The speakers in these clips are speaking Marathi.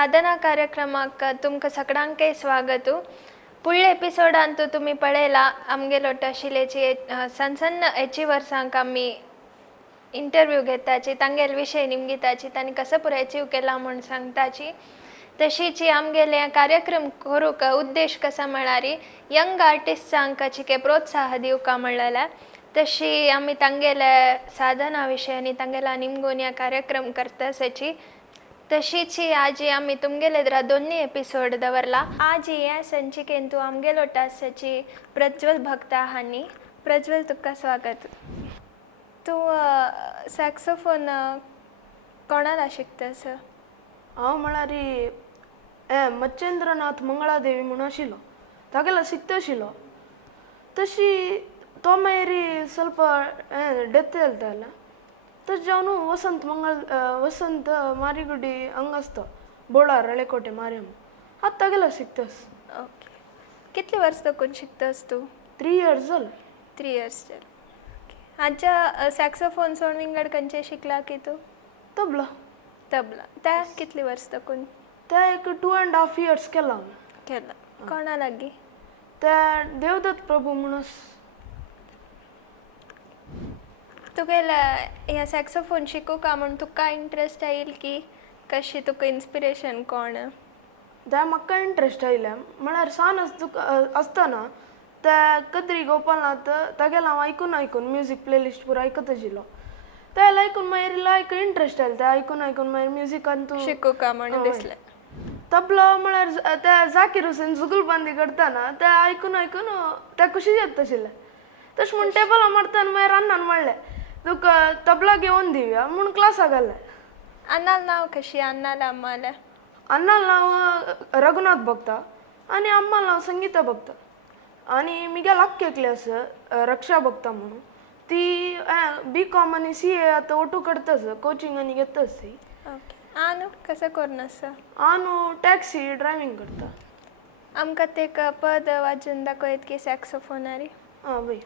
साधना कार्यक्रमाक तुमकां सगळ्यांकय स्वागत. पुढले एपिसोड अंतू तुम्ही पळयला आमगेलो शिलेची सण सण एचिवर्सांक आमी इंटरव्यू घेताची तांगेल विषय निमगिताची तांणी कसं पुरो एचीव केला म्हणून सांगताची. तशीच आमगेले कार्यक्रम करूक उद्देश कसा म्हळ्यार यंग आर्टिस्टांक चिके प्रोत्साह दिवका म्हणलेला. तशी आमी तांगेले साधना विषय आनी तांगेला निमगोन या कार्यक्रम करतासाची. तशीच आज आमी तुमगेले दोन्ही एपिसोड दवरला. आज ह्या संचिकेन तूं आमगेलो टासाची प्रज्वल भक्त आहानी. प्रज्वल तुका स्वागत. तूं सॅक्सोफोन कोणाला शिकतास? हांव म्हळ्यार मच्छेंद्रनाथ मंगळादेवी म्हणून आशिल्लो तागेलो शिकता आशिल्लो. तशी तो मागीर ಸ್ವಲ್ಪ डेथ जालें. तशें जावन वसंत मारिगुडी हांगा आसता बोळार हळेकोटे मारयम आतां तागेलो शिकतास. ओके. कितली वर्स तकून शिकतास तूं? 3 years जालें. 3 years जालें. ओके. आजच्या सॅक्सोफोन सोड विंगड खंयचे शिकला की तूं? तबला. तबला. त्या कितली वर्स तकून? त्या एक 2.5 years केला केला. कोणा लागीं? त्या देवदत्त प्रभू म्हणून. तुगेला ह्या सॅक्सोफोन शिकूका म्हूण तुका इंट्रस्ट आयिल की कशी तुका इन्स्पिरेशन कोण? त्या म्हाका इंट्रस्ट आयलें म्हळ्यार सान आसतना त्या कद्री गोपालनाथ तागेलो हांव आयकून म्युजीक प्लेलिस्ट पुरो आयकत आशिल्लो. ते आयकून मागीर लायक इंट्रस्ट आयलें. ते आयकून मागीर म्युजिकान तूं शिकूका म्हणून दिसलें. तबला म्हळ्यार ते जाकीर हुसेन जुगलबंदी करतना ते आयकून ते कुशीच येता आशिल्लें. तशें म्हूण टेबला मारतना मागीर अण्णान म्हणलें तुका तबला घेवन दिवया म्हणून क्लासाक घालें. अन्नाल नांव कशी? अन्नाल अम्माल? अन्नाल नांव रघुनाथ भक्ता आनी अम्माल नांव संगीता भक्ता. आनी मिगेल आख्खे क्लास रक्षा भक्ता म्हणून ती BCom आनी CA आतां ओटू करतास कोचिंग आनी घेतास ती. ओके. आनू कसं करनास? आनू टॅक्सी ड्रायव्हिंग करता. आमकां ते पद वाजून दाखयत की सॅक्सोफोनारी? आं बय.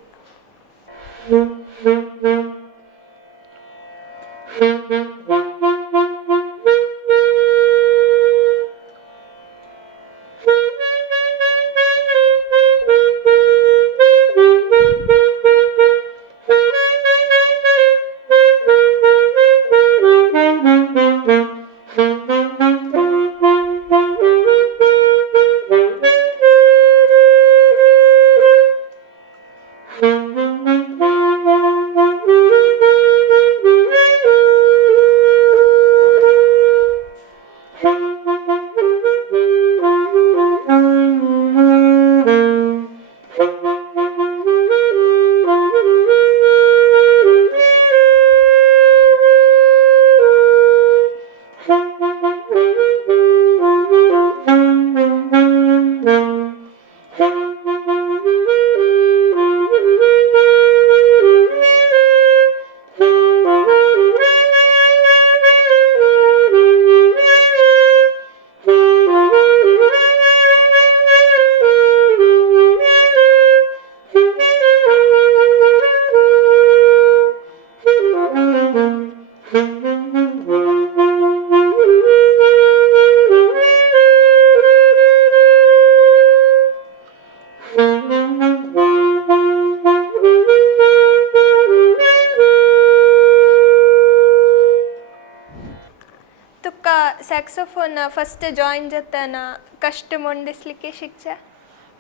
सॅक्सोफोन फस्ट जॉईन जातना कष्ट म्हूण दिसली की शिकच्या?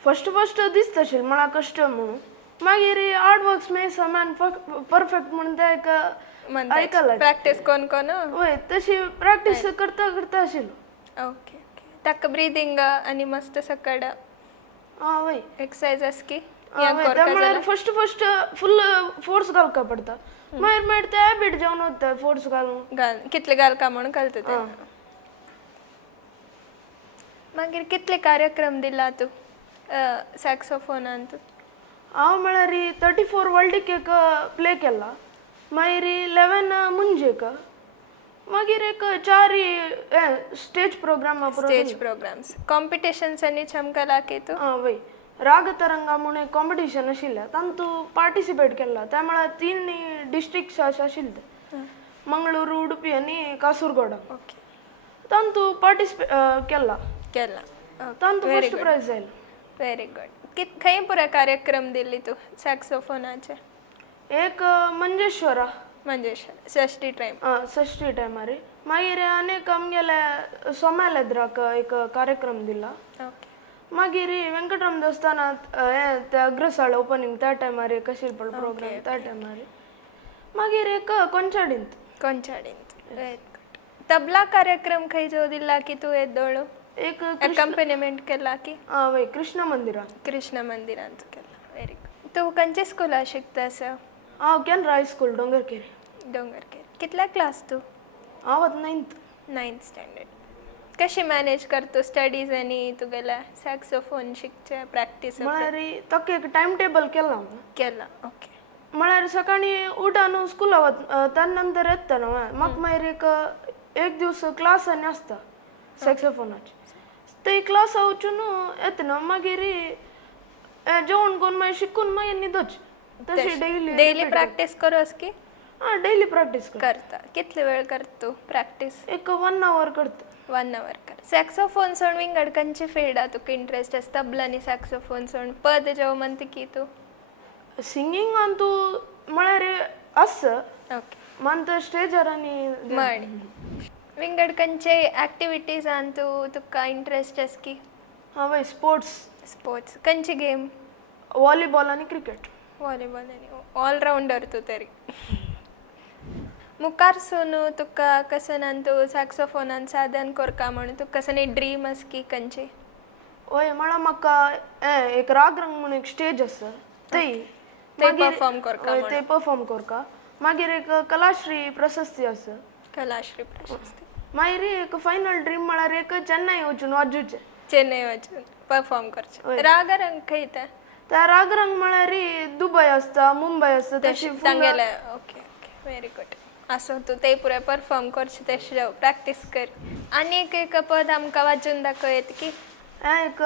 फस्ट दिसता आशिल्लें म्हळ्यार कश्ट म्हणून. मागीर hard works makes a man perfect म्हणून ते आयकलां. प्रॅक्टीस कोण वय तशी प्रॅक्टीस करता आशिल्लो. ओके. ताका ब्रिदींग आनी मस्त सकड वय एक्सरसायज की म्हळ्यार फस्ट फुल फोर्स घालका पडटा. मागीर ते हॅबीट जावन वता फोर्स घालून कितले घालका म्हणून घालता ते. मागीर कितले कार्यक्रम दिला तूं सॅक्सोफोनांत? हांव म्हळ्यार 34 वर्ल्ड केक प्ले केला. मागीर 11 मुंजेक. मागीर एक 4 स्टेज प्रोग्राम्स कॉम्पिटिशन्स आनी चमकला की तूं? वय रागतरंगा म्हणून एक कॉम्पिटिशन आशिल्लें तातूंत पार्टिसिपेट केला. त्या म्हळ्यार 3 डिस्ट्रिक्ट्स आशिल्ले मंगळूर, उडुपी आनी कासरगोडा. ओके. तांतू पार्टिसिपेट केला केला तांतू फर्स्ट प्राइज जाईल व्हेरी गुड खंय पुरा कार्यक्रम दिली तू सॅक्सोफोनाचे एक मंजेश्वरा म्हणजे षष्टी टाइम षष्टी टायमार मागीर आनीक आमगेले सोम्यालेद्राक एक कार्यक्रम दिला ओके मागीर वेंकटराम देवस्थानात हे ते अग्रसाळ ओपनिंग त्या टायमार कशी प्रोग्राम त्या टायमार मागीर एक कोंचाडींत कोंचाडींत तबला कार्यक्रम खंय जो दिला की तू येदोळू एक अकंपनीमेंट केला की वय कृष्ण मंदिरान कृष्ण मंदिरांत केला व्हेरी गुड तू खंयच्या स्कुला शिकतास हांव केनरा हायस्कूल डोंगरकेरी डोंगरकेर कितल्या क्लास तू हांव आतां 9th स्टँडर्ड कशी मॅनेज करतो स्टडीज आनी तुगेल्या सॅक्सोफोन शिकचे प्रॅक्टीस म्हळ्यार ताका एक टायम टेबल केला केला ओके म्हळ्यार सकाळी उठान स्कुला वता त्या नंतर येता न्हू म्हाका मागीर एक दीस क्लास आनी आसता सॅक्सोफोनाची ते क्लासा वचून येतना मागीर जेवण करून मागीर शिकून मागीर न्हिदोच तशी डेली प्रॅक्टीस करोस की डेली प्रॅक्टीस करता कितले वेळ करता तू प्रॅक्टीस एक 1 hour करता 1 hour कर सॅक्सोफोन सोड विंगड खंयची फिल्डा तुका इंट्रस्ट आसा तबला आनी सॅक्सोफोन सोड पद जेव म्हणटा की तू सिंगींगान तूं म्हळ्यार आस ओके मान तर स्टेजार आनी म्हण विंगड खंयचे ॲक्टिविटीजान तुका इंट्रस्ट आसा की वय स्पोर्ट्स खंयची गेम वॉलीबॉल आनी क्रिकेट वॉलीबॉल आनी ऑलराउंडर तू तरी मुखार सून तुका कसं तू सॅक्सोफोनान साधन करका म्हणून तुका कसं ड्रीम आसा की खंयची वय म्हळ्यार म्हाका एक राग रंग म्हणून एक स्टेज आसा ते परफॉर्म करका ते परफॉर्म करका मागीर एक कलाश्री प्रशस्ती आसा कलाश्री प्रशस्ती मागीर एक फायनल ड्रीम म्हळ्यार एक चेन्नई वचून वाजूचे चेन्नई वचून परफॉर्म करचे रागा रंग खंय त्या राग रंग म्हळ्यार दुबय आसता मुंबई आसता तशी तांगेले ओके ओके व्हेरी गुड असो तू ते पुरे परफॉर्म करचे तशें जाव प्रॅक्टीस कर आनी एक पद आमकां वाजून दाखयत की एक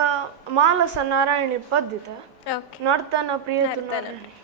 माल आसा नारायणी पद दिता ओके नर्तना प्रिय तू नर्तना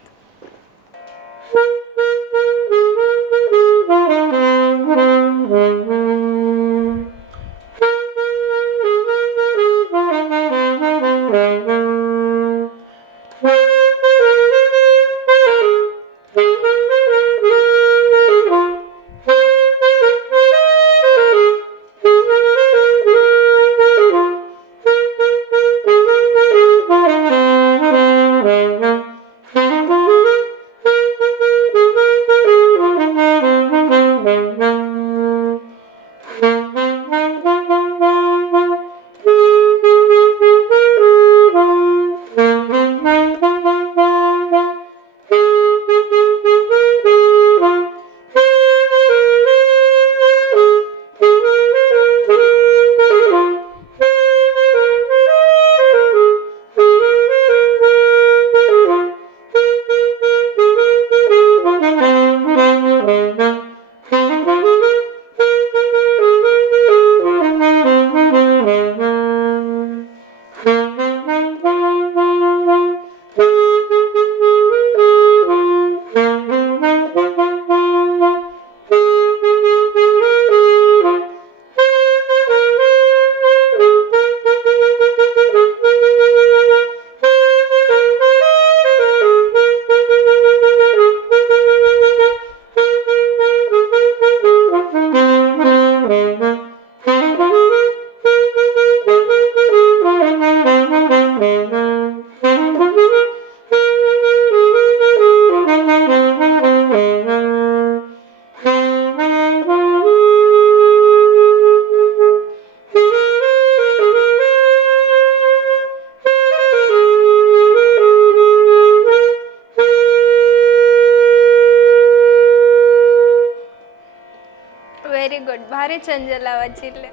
व्हेरी गुड भारी चंजला वाजिल्ले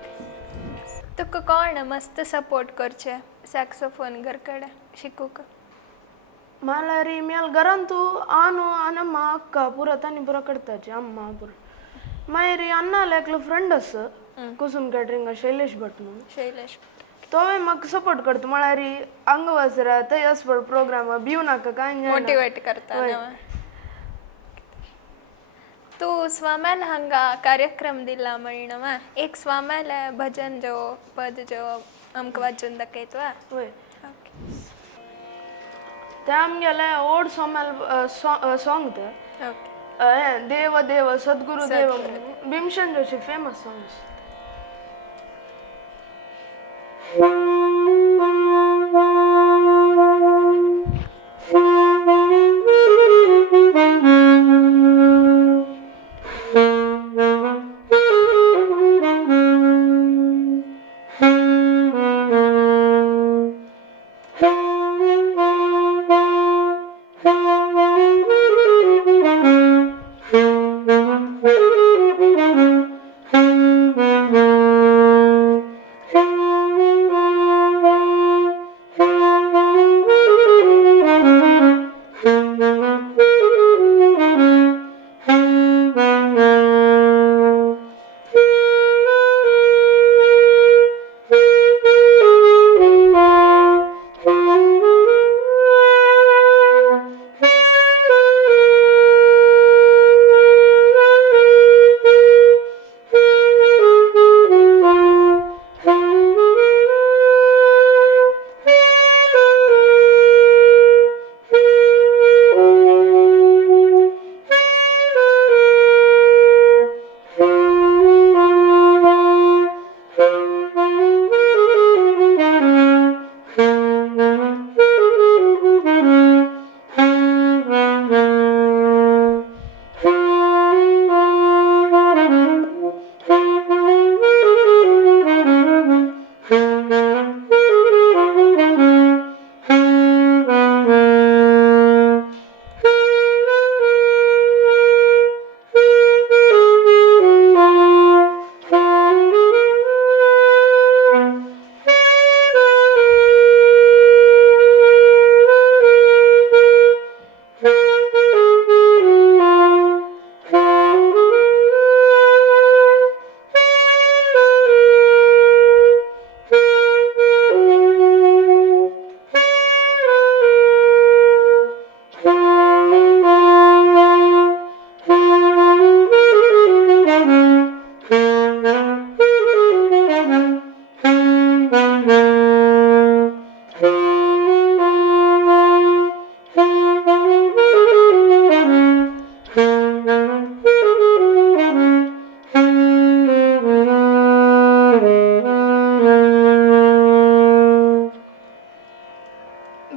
तुका कोण मस्त सपोर्ट करचे सॅक्सोफोन घरकडे शिकूक म्हळ्यार मेल घरान तूं आनू आनम्मा अक्का पुरा तांणी पुरा करताचे अम्मा पुरा मागीर अन्नाला एकलो फ्रेंड आसा कुसुम कॅटरिंगा शैलेश भट म्हणून शैलेश तोय म्हाका सपोर्ट करता म्हळ्यार अंगवस्त्र थंय आसपड प्रोग्राम भिवू नाका कांय मोटिवेट करता तू स्वाम्याला हांगा कार्यक्रम दिला म्हणणं एक स्वाम्याला भजन जो पद जो आमकां वाचून दाखयतवा वय ओके ते आमगेले ओल्ड सॉंग ते ओके देव देव सद्गुरू देव भीमसेन जोशी फेमस सॉंग्स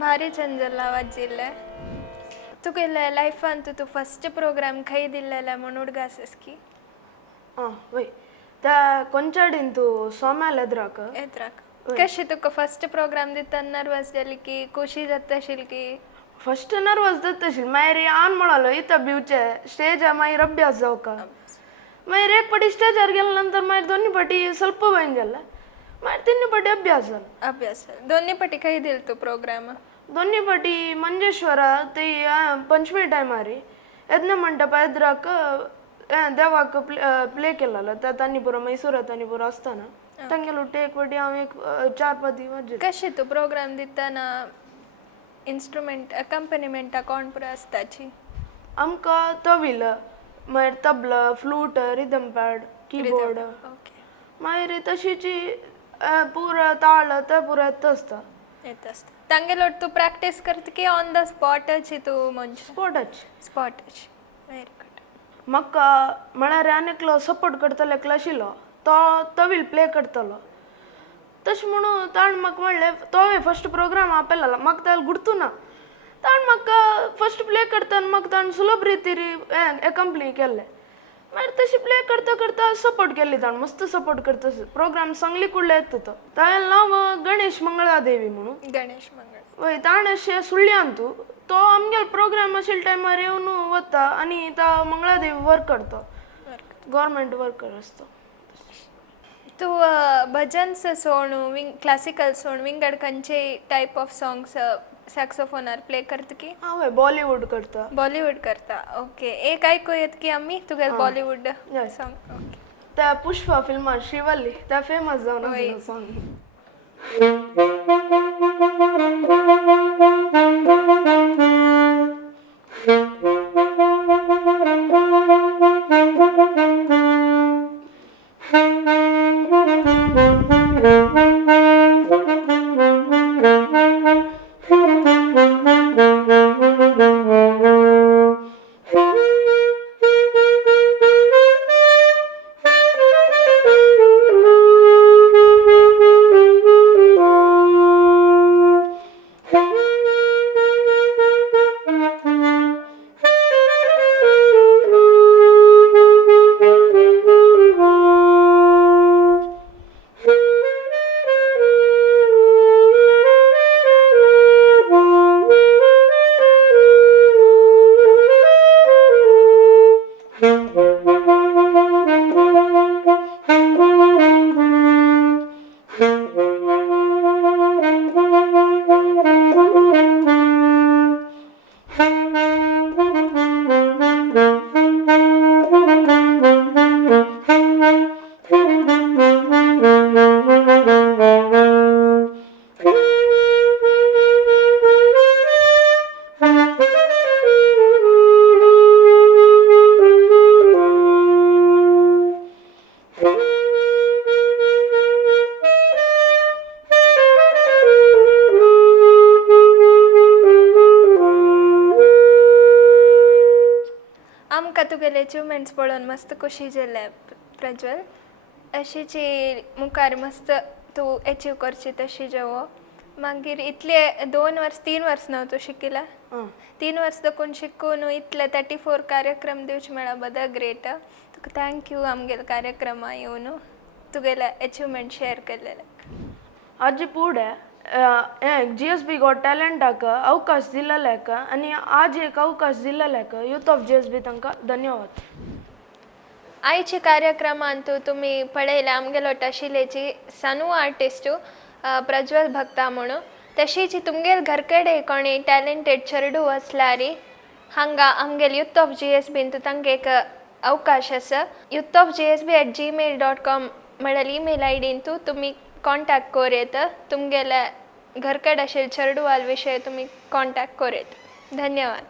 भारी चंजला वाजिल्ले तुगे लायफान तू फस्ट प्रोग्राम खंय दिल्लेले म्हूण उडगासस की वय त्या ಕೊಂಚಡಿನ್ तू सोम्याल एद्राक येत्राक कशी तुका फस्ट प्रोग्राम दिता नर्वस जाली की खुशी जाता आशिल्ली की फस्ट नर्वस जाता आशिल्ली मागीर आन म्हणलो इता भिवचे स्टेज मागीर अभ्यास जावका मागीर एक पाटी स्टेजार गेल्या नंतर मागीर दोन्ही पाटी ಸ್ವಲ್ಪ भंय जालें मागीर तिन्नी पाटी अभ्यास जालो अभ्यास दोन्ही पाटी खंय दिल तू प्रोग्राम दोन्ही पाटी मंजेश्वर ते पंचमी टायमारी यज्ञ मंडप एद्राक देवाक प्ले केलेलो त्या तांनीपुरा मैसूर तांनीपुरा आसतना तांगेलो एक पाटी हांव एक 4-5 वाजले कशी तू प्रोग्राम दिताना इन्स्ट्रुमेंट अकंपनीमेंटा कोण पुरो आसताची आमकां तवील मागीर tabla flute rhythm pad keyboard okay मागीर तशीची पुरो ताळ ते पुरो येता आसता येत आसता तांगेलो तू प्रॅक्टीस करता की ऑन द स्पॉटची तू म्हणजे स्पॉटची व्हेरी गुड म्हाका म्हळ्यार आनी एकलो सपोर्ट करतलो एकलो आशिल्लो तो तवील प्ले करतलो तशें म्हणून ताणें म्हाका म्हणलें तोय फस्ट प्रोग्राम आपयलेलो म्हाका ताका गुर्तुना ताणें म्हाका फस्ट प्ले करतना म्हाका ताणें सुलभ रितीन एकंप्ली केल्लें मागीर तशी प्ले करता करता सपोर्ट केली ताणें मस्त सपोर्ट करता प्रोग्राम सांगली कुडले येता तो तागेलें नांव गणेश मंगळादेवी म्हणून गणेश मंगळ वय ताणें अशें सुळ्यान तूं तो आमगेलो प्रोग्राम आशिल्ल्या टायमार येवन वता आनी तो मंगळादेवी वर्क करता गव्हर्मेंट वर्कर आसता तू भजन्स सोडून क्लासिकल सोडून विंगड खंयचे टायप ऑफ सॉंग्स सॅक्सोफोनार प्ले करता की हय बॉलिवूड करता बॉलिवूड करता ओके एक आयकू येत की आमी तुगे बॉलिवूड सॉंग ओके त्या पुष्पा फिल्मार श्रीवल्ली त्या फेमस जावन आसा सॉंग तुगेले अचिवमेंट्स पळोवन मस्त खुशी जाले प्रज्वल. अशीची मुखार मस्त तू अचीव करची तशी जेवो. मागीर इतले 3 वर्स न्हू तू शिकिला. 3 वर्स देखून शिकून इतले 34 कार्यक्रम दिवचे मेळा बदा ग्रेट. तुका थँक्यू आमगेले कार्यक्रम येवन तुगेले अचिवमेंट शेअर केलेले. हाजे फुडें GSB गॉट टॅलंटाक अवकाश दिलेल्याक आनी आज एक अवकाश दिलेल्याक यूथ ऑफ GSB तांकां धन्यवाद. आयची कार्यक्रमांत तुम्ही पळयला आमगेलो टशिलेची सनू आर्टिस्टू प्रज्वल भक्ता म्हणून. तशीच तुमगेल घरकडे कोणी टॅलेंटेड चेडू असल्यारी हांगा आमगेल यूथ ऑफ GSB तांकां एक अवकाश आसा. youthofgsb@gmail.com म्हळ्यार ईमेल ID तुम्ही कॉन्टॅक्ट करेत. तुमगेल्या घरकड आशिल्ले चेडू विशय तुम्ही कॉन्टॅक्ट करेत. धन्यवाद.